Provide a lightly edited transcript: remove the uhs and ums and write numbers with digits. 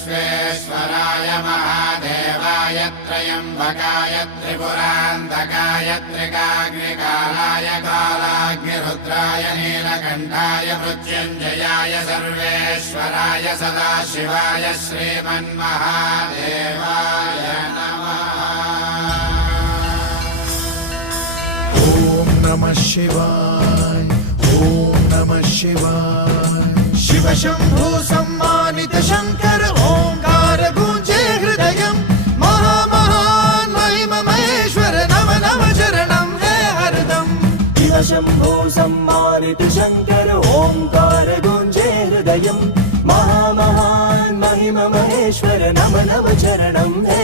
विश्वेश्वराय महादेवाय त्र्यम्बकाय त्रिपुरान्तकाय त्रिकाग्निकालाय कालाग्निरुद्राय नीलकण्ठाय मृत्युञ्जयाय सर्वेश्वराय सदाशिवाय श्रीमन्महादेवाय नमः। ॐ नमः शिवाय, ॐ नमः शिवाय। शिव शंभो सम्मानित शंकर ओंकार गूंजे हृदयं महामहान महिम महेश्वर नम नम चरणं है हरदम। शिव शंभो सम्मानित शंकर ओंकार गूंजे हृदयं महामहान महिम महेश्वर नम नम चरणं है